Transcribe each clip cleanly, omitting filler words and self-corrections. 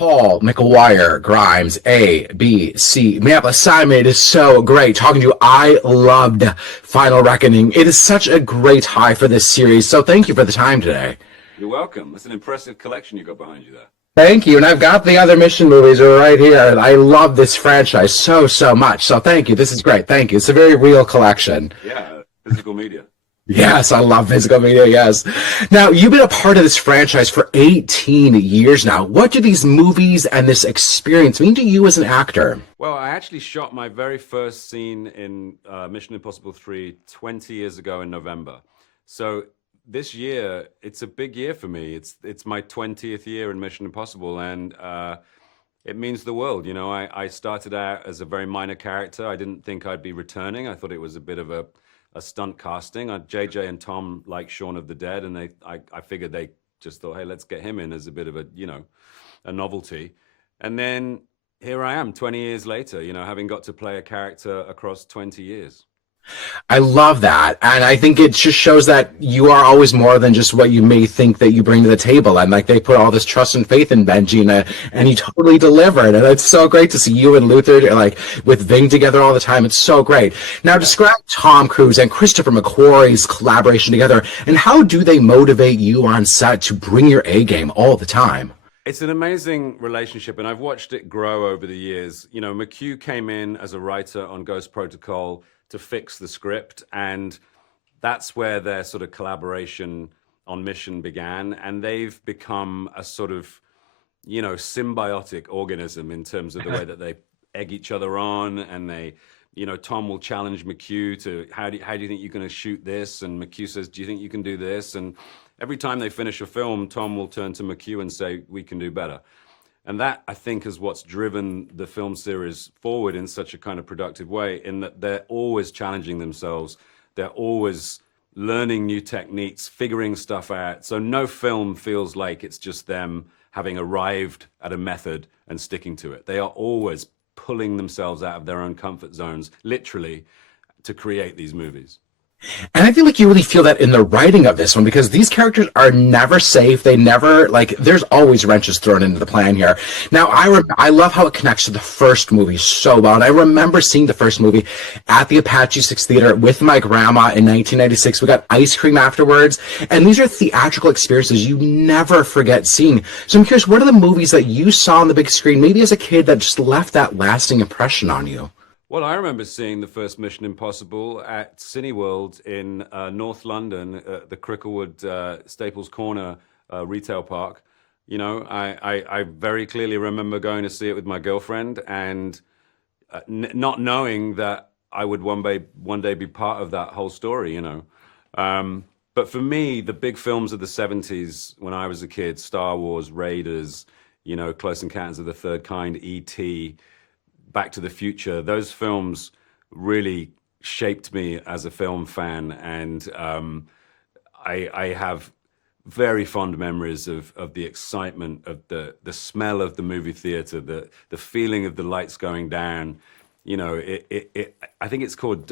Paul, McGuire, Grimes, A, B, C. Man, Simon, it is so great talking to you. I loved Final Reckoning. It is such a great high for this series, so thank you for the time today. You're welcome. That's an impressive collection you got behind you there. Thank you, and I've got the other Mission movies right here, and I love this franchise so much, so thank you. This is great. Thank you. It's a very real collection. Yeah, physical media. Yes, I love physical media, yes. Now, you've been a part of this franchise for 18 years now. What do these movies and this experience mean to you as an actor? Well, I actually shot my very first scene in Mission Impossible 3 20 years ago in November. So this year, it's a big year for me. It's my 20th year in Mission Impossible, and it means the world. You know, I started out as a very minor character. I didn't think I'd be returning. I thought it was a bit of a stunt casting. JJ and Tom like Shaun of the Dead, and I figured they just thought, hey, let's get him in as a bit of a novelty. And then here I am 20 years later, having got to play a character across 20 years. I love that. And I think it just shows that you are always more than just what you may think that you bring to the table. And like they put all this trust and faith in Benji, and he totally delivered. And it's so great to see you and Luther like with Ving together all the time. It's so great. Now describe Tom Cruise and Christopher McQuarrie's collaboration together, and how do they motivate you on set to bring your A game all the time? It's an amazing relationship, and I've watched it grow over the years. McHugh came in as a writer on Ghost Protocol to fix the script, and that's where their sort of collaboration on Mission began, and they've become a sort of symbiotic organism in terms of the way that they egg each other on, and they Tom will challenge McHugh to how do you think you're going to shoot this, and McHugh says, do you think you can do this? And every time they finish a film, Tom will turn to McHugh and say, we can do better. And that, I think, is what's driven the film series forward in such a kind of productive way, in that they're always challenging themselves. They're always learning new techniques, figuring stuff out. So no film feels like it's just them having arrived at a method and sticking to it. They are always pulling themselves out of their own comfort zones, literally, to create these movies. And I feel like you really feel that in the writing of this one, because these characters are never safe. They never, there's always wrenches thrown into the plan here. Now, I love how it connects to the first movie so well. And I remember seeing the first movie at the Apache 6 Theater with my grandma in 1996. We got ice cream afterwards. And these are theatrical experiences you never forget seeing. So I'm curious, what are the movies that you saw on the big screen, maybe as a kid, that just left that lasting impression on you? Well, I remember seeing the first Mission Impossible at Cineworld in North London, the Cricklewood Staples Corner retail park. I very clearly remember going to see it with my girlfriend, and not knowing that I would one day be part of that whole story, But for me, the big films of the 70s when I was a kid, Star Wars, Raiders, Close Encounters of the Third Kind, E.T., Back to the Future, those films really shaped me as a film fan, and I have very fond memories of the excitement of the smell of the movie theater, the feeling of the lights going down. I think it's called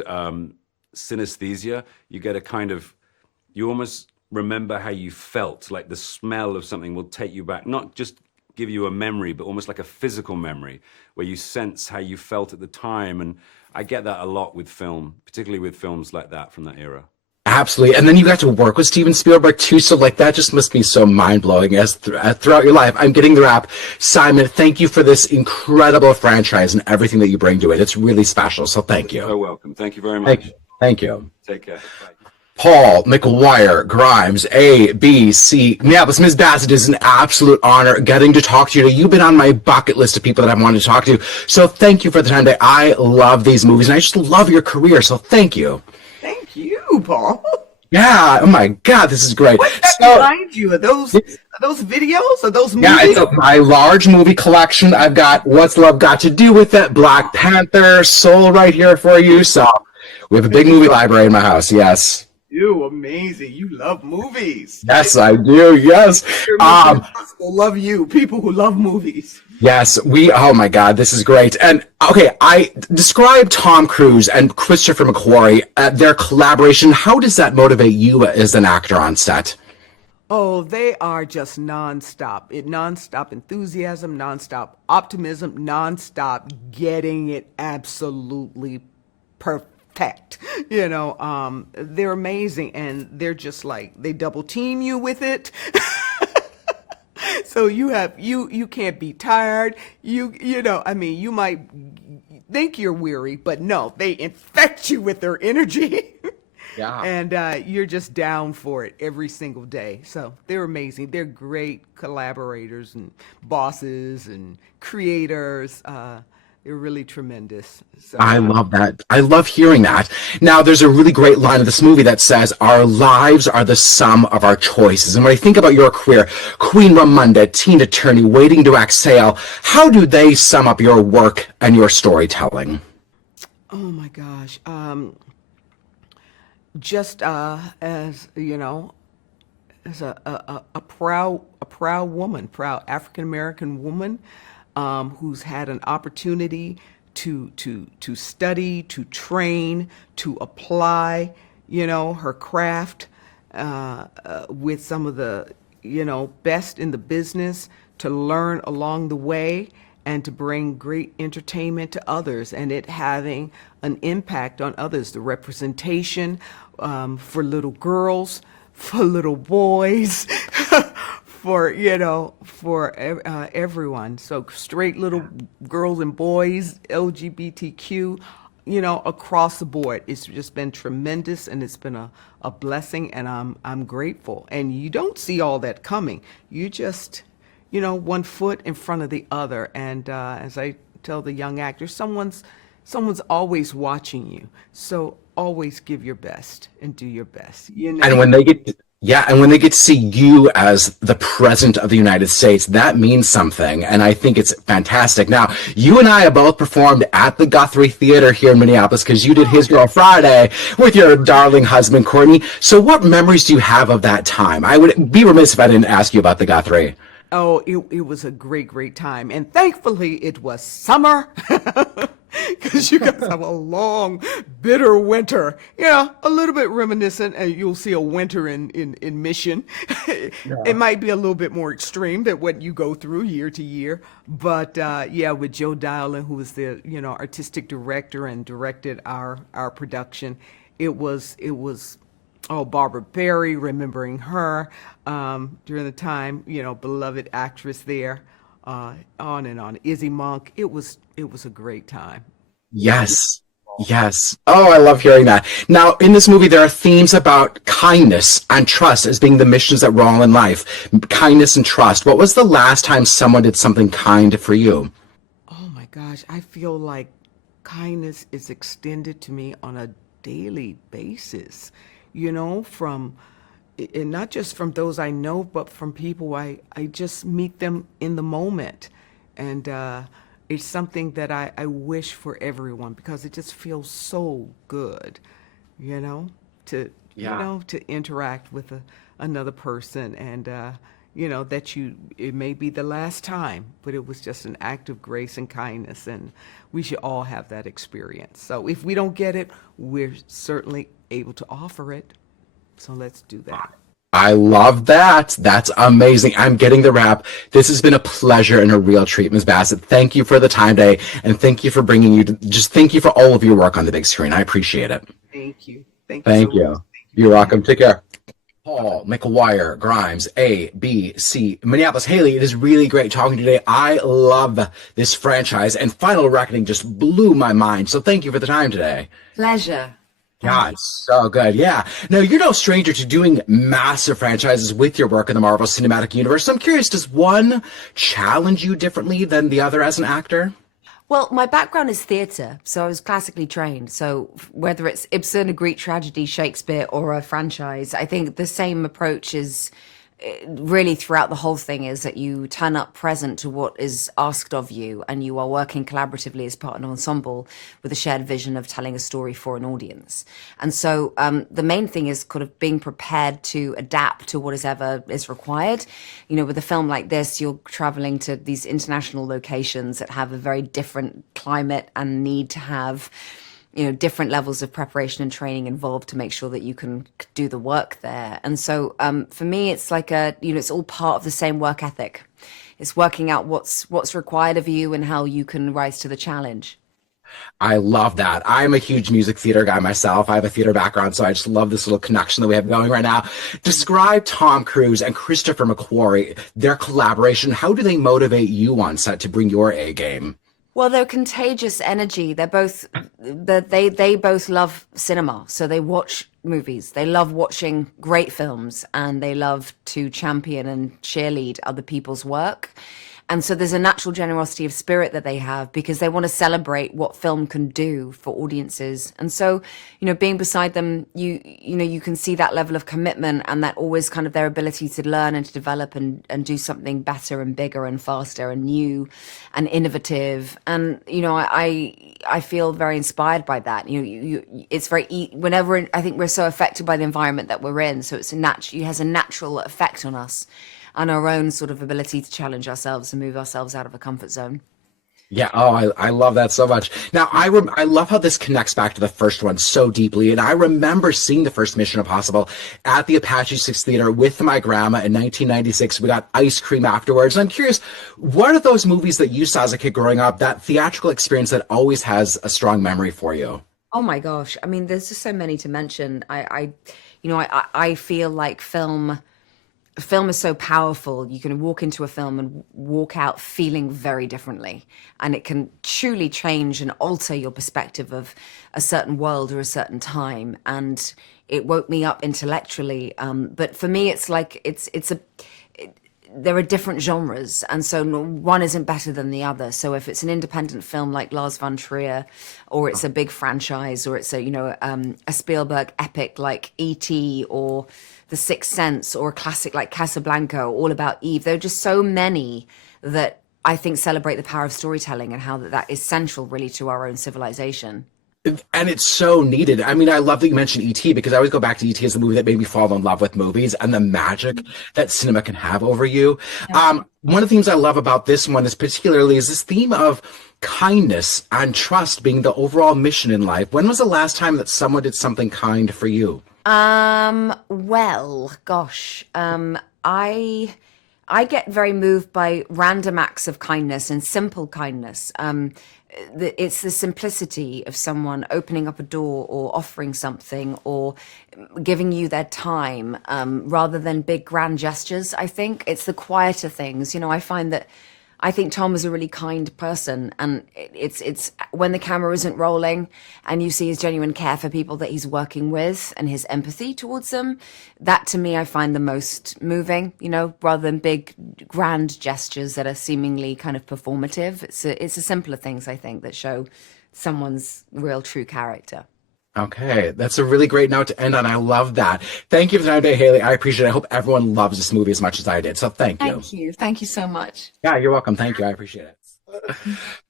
synesthesia. You get a kind of, you almost remember how you felt, like the smell of something will take you back, not just give you a memory, but almost like a physical memory where you sense how you felt at the time. And I get that a lot with film, particularly with films like that from that era. Absolutely. And then you got to work with Steven Spielberg too, so that just must be so mind-blowing as throughout your life. I'm getting the wrap. Simon, thank you for this incredible franchise and everything that you bring to it. It's really special, so thank you. You're welcome. Thank you very much. Thank you. Take care. Bye. Paul, McGuire, Grimes, A, B, C. Yeah, but Ms. Bassett, is an absolute honor getting to talk to you. You've been on my bucket list of people that I've wanted to talk to. So thank you for the time today. I love these movies, and I just love your career, so thank you. Thank you, Paul. Yeah, oh my God, this is great. What's that behind you? Are those videos? Are those movies? Yeah, it's my large movie collection. I've got What's Love Got to Do with It, Black Panther, Soul right here for you. So we have a big movie library in my house, yes. You amazing. You love movies. Yes, I do. Yes. Love you. People who love movies. Yes, oh my God, this is great. And okay, I describe Tom Cruise and Christopher McQuarrie, their collaboration. How does that motivate you as an actor on set? Oh, they are just nonstop. Nonstop enthusiasm, nonstop optimism, nonstop getting it absolutely perfect. They're amazing, and they're just like they double team you with it. So you can't be tired. You might think you're weary, but no, they infect you with their energy. Yeah. And you're just down for it every single day. So they're amazing. They're great collaborators and bosses and creators. They're really tremendous. So I love that. I love hearing that. Now, there's a really great line of this movie that says, our lives are the sum of our choices. And when I think about your career, Queen Ramonda, teen attorney, waiting to exhale, how do they sum up your work and your storytelling? oh my gosh. Just as as a proud woman, proud African American woman, who's had an opportunity to study, to train, to apply, her craft with some of the best in the business, to learn along the way and to bring great entertainment to others, and it having an impact on others. The representation for little girls, for little boys, for everyone. So straight little girls and boys, LGBTQ, across the board. It's just been tremendous, and it's been a blessing, and I'm grateful. And you don't see all that coming. You just one foot in front of the other. And as I tell the young actors, someone's always watching you. So always give your best and do your best. And when they get, yeah, and when they get to see you as the president of the United States, that means something. And I think it's fantastic. Now, you and I have both performed at the Guthrie Theater here in Minneapolis because you did His Girl Friday with your darling husband, Courtney. So what memories do you have of that time? I would be remiss if I didn't ask you about the Guthrie. Oh, it was a great time. And thankfully it was summer because you guys have a long, bitter winter. A little bit reminiscent. You'll see a winter in Mission. It might be a little bit more extreme than what you go through year to year. But yeah, with Joe Dowling, who was the artistic director and directed our production, it was Barbara Berry, remembering her during the time, beloved actress there, on and on. Izzy Monk. It was a great time. Yes. Yes. Oh, I love hearing that. Now, in this movie, there are themes about kindness and trust as being the missions that we're all in life. Kindness and trust. What was the last time someone did something kind for you? Oh my gosh, I feel like kindness is extended to me on a daily basis, from and not just from those I know, but from people I just meet them in the moment. And it's something that I wish for everyone, because it just feels so good, to to interact with another person, and that it may be the last time, but it was just an act of grace and kindness, and we should all have that experience. So if we don't get it, we're certainly able to offer it. So let's do that. I love that. That's amazing. I'm getting the wrap. This has been a pleasure and a real treat, Ms. Bassett. Thank you for the time today, and thank you for thank you for all of your work on the big screen. I appreciate it. Thank you. Thank you. Thank So you. much. You're welcome. Take care. Paul, McGuire, Grimes, A, B, C, Minneapolis. Hayley, it is really great talking today. I love this franchise, and Final Reckoning just blew my mind. So thank you for the time today. Pleasure. God, so good. Yeah. Now, you're no stranger to doing massive franchises with your work in the Marvel Cinematic Universe. So I'm curious, does one challenge you differently than the other as an actor? Well, my background is theatre, so I was classically trained. So whether it's Ibsen, a Greek tragedy, Shakespeare, or a franchise, I think the same approach is really throughout the whole thing, is that you turn up present to what is asked of you, and you are working collaboratively as part of an ensemble with a shared vision of telling a story for an audience. And so the main thing is kind of being prepared to adapt to whatever is required. With a film like this, you're traveling to these international locations that have a very different climate and need to have different levels of preparation and training involved to make sure that you can do the work there. And so for me, it's like it's all part of the same work ethic. It's working out what's required of you and how you can rise to the challenge. I love that. I'm a huge music theater guy myself. I have a theater background, so I just love this little connection that we have going right now. Describe Tom Cruise and Christopher McQuarrie, their collaboration. How do they motivate you on set to bring your A game? Well, they're contagious energy. They both love cinema, so they watch movies. They love watching great films, and they love to champion and cheerlead other people's work. And so there's a natural generosity of spirit that they have because they want to celebrate what film can do for audiences. And so, being beside them, you can see that level of commitment and that always kind of their ability to learn and to develop and do something better and bigger and faster and new and innovative. And, I feel very inspired by that. It's very, whenever I think we're so affected by the environment that we're in. So it has a natural effect on us and our own sort of ability to challenge ourselves and move ourselves out of a comfort zone. Yeah, I love that so much. Now, I love how this connects back to the first one so deeply, and I remember seeing the first Mission Impossible at the Apache 6 Theater with my grandma in 1996. We got ice cream afterwards, and I'm curious, what are those movies that you saw as a kid growing up, that theatrical experience that always has a strong memory for you? Oh my gosh. I mean, there's just so many to mention. I feel like film is so powerful. You can walk into a film and walk out feeling very differently, and it can truly change and alter your perspective of a certain world or a certain time. And it woke me up intellectually. But for me, it's like there are different genres, and so one isn't better than the other. So if it's an independent film like Lars von Trier, or it's a big franchise, or it's a Spielberg epic like E.T. or The Sixth Sense, or a classic like Casablanca, or All About Eve, there are just so many that I think celebrate the power of storytelling and how that is central really to our own civilization. And it's so needed. I mean, I love that you mentioned E.T. because I always go back to E.T. as the movie that made me fall in love with movies and the magic that cinema can have over you. Yeah. One of the things I love about this one is this theme of kindness and trust being the overall mission in life. When was the last time that someone did something kind for you? Well, gosh, I get very moved by random acts of kindness and simple kindness. It's the simplicity of someone opening up a door or offering something or giving you their time, rather than big grand gestures. I think it's the quieter things. I think Tom is a really kind person, and it's when the camera isn't rolling and you see his genuine care for people that he's working with and his empathy towards them. That to me, I find the most moving, rather than big grand gestures that are seemingly kind of performative. It's the simpler things, I think, that show someone's real true character. Okay, that's a really great note to end on. I love that. Thank you for the time today, Hayley. I appreciate it. I hope everyone loves this movie as much as I did. So thank you. Thank you. Thank you so much. Yeah, you're welcome. Thank you. I appreciate it.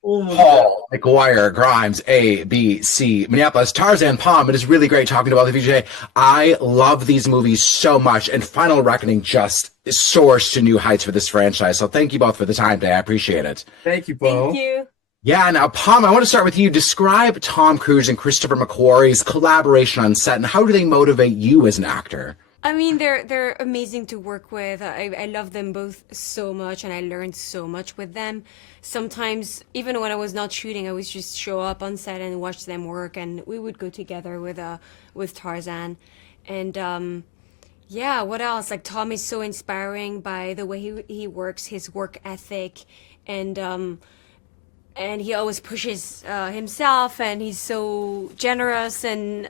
Paul, McGuire, Grimes, A, B, C, Minneapolis, Tarzan, Pom. It is really great talking to all of you today. I love these movies so much, and Final Reckoning just soars to new heights for this franchise. So thank you both for the time today. I appreciate it. Thank you, Paul. Thank you. Yeah, now, Pom, I want to start with you. Describe Tom Cruise and Christopher McQuarrie's collaboration on set, and how do they motivate you as an actor? I mean, they're amazing to work with. I love them both so much, and I learned so much with them. Sometimes, even when I was not shooting, I would just show up on set and watch them work, and we would go together with Tarzan. And yeah, what else? Like, Tom is so inspiring by the way he works, his work ethic, and he always pushes himself, and he's so generous. And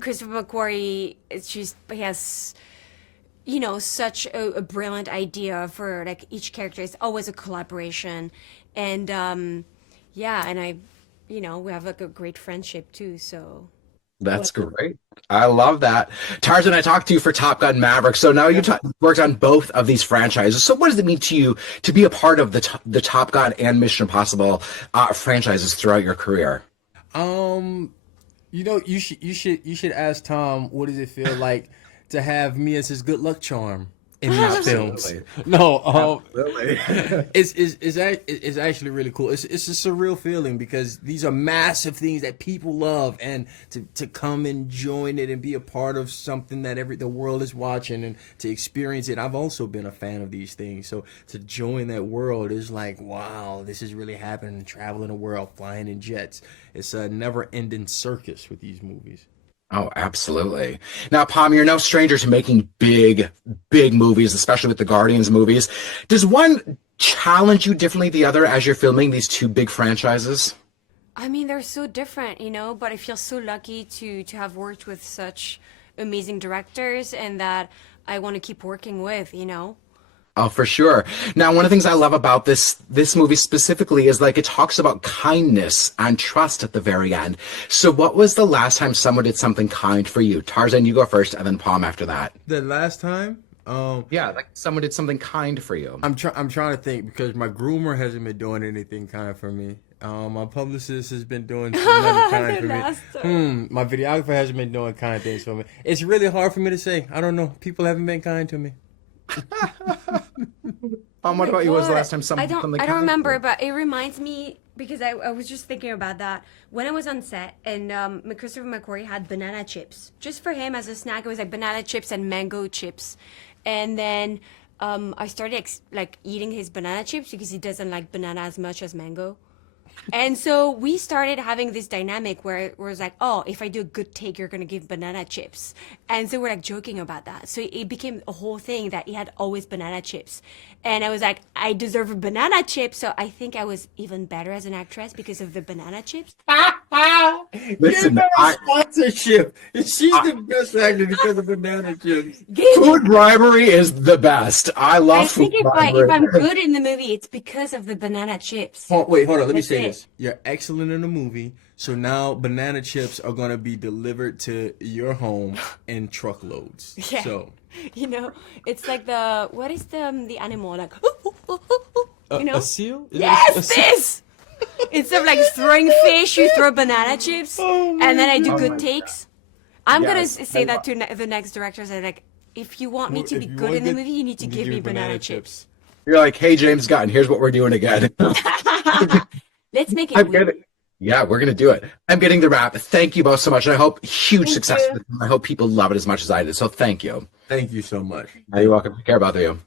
Christopher McQuarrie, it's just, he has, such a brilliant idea for like each character. It's always a collaboration, and yeah, and we have like a great friendship too. So that's great. I love that. Tarzan, I talked to you for Top Gun Maverick. So now you worked on both of these franchises. So what does it mean to you to be a part of the Top Gun and Mission Impossible franchises throughout your career? You should ask Tom, what does it feel like to have me as his good luck charm? in these films. Absolutely. No, Absolutely. it's actually really cool. It's a surreal feeling because these are massive things that people love, and to come and join it and be a part of something that the world is watching and to experience it. I've also been a fan of these things, so to join that world is like, wow, this is really happening. Traveling the world, flying in jets. It's a never-ending circus with these movies. Oh, absolutely. Now, Pom, you're no stranger to making big, big movies, especially with the Guardians movies. Does one challenge you differently the other as you're filming these two big franchises? I mean, they're so different, but I feel so lucky to have worked with such amazing directors and that I want to keep working with. Oh, for sure. Now, one of the things I love about this movie specifically is like it talks about kindness and trust at the very end. So what was the last time someone did something kind for you? Tarzan, you go first, and then Pom after that. The last time, Yeah, like someone did something kind for you. I'm trying to think because my groomer hasn't been doing anything kind for me. My publicist has been doing nothing kind for me. My videographer hasn't been doing kind things for me. It's really hard for me to say. I don't know. People haven't been kind to me. What about you? What was the last time someone I did don't something I don't kind remember, for you? but it reminds me because I was just thinking about that when I was on set and Christopher McQuarrie had banana chips just for him as a snack. It was like banana chips and mango chips, and then I started like eating his banana chips because he doesn't like banana as much as mango. And so we started having this dynamic where it was like, oh, if I do a good take, you're going to give banana chips. And so we're like joking about that. So it became a whole thing that he had always banana chips. And I was like, I deserve a banana chip. So I think I was even better as an actress because of the banana chips. Listen, Give her a sponsorship. She's the best actor because of banana chips. food bribery is the best. I love I think food if bribery. I'm good in the movie, it's because of the banana chips. Wait, hold on. Let me That's say it. this. You're excellent in the movie. So now banana chips are going to be delivered to your home in truckloads. Yeah. So It's like what is the animal like? a seal? Is Yes, it a seal? this. Instead of like throwing fish, you throw banana chips, and then I do my good takes. I'm Yes, gonna say I that to the next directors. I'm like, if you want me to If be you good want in the good, movie, you need to you give give me me banana chips. You're like, hey, James Gunn, here's what we're doing again. Let's make it I'm weird. getting, yeah, we're gonna do it. I'm getting the wrap. Thank you both so much, and I hope huge success. you. I hope people love it as much as I did. So thank you. Thank you so much. You're welcome. Take care, both of you.